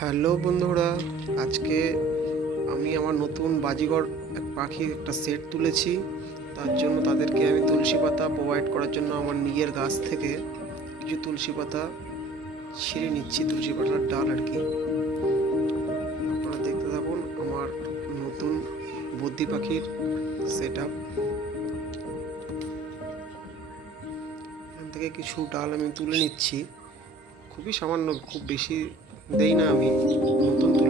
Hello বন্ধুরা, আজকে আমি আমার নতুন বাজিগর এক পাখির একটা সেট তুলেছি। তার জন্য তাদেরকে আমি তুলসী পাতা প্রোভাইড করার জন্য আমার নিজের গাছ থেকে কিছু তুলসী পাতা ছিঁড়ে নিচ্ছি, তুলসী পাতার ডাল আর কি। আপনারা দেখতে থাকুন আমার নতুন বুদ্ধি পাখির সেট আপ এখান থেকে কিছু ডাল আমি তুলে নিচ্ছি। খুবই সামান্য, খুব বেশি দেই না আমি নতুন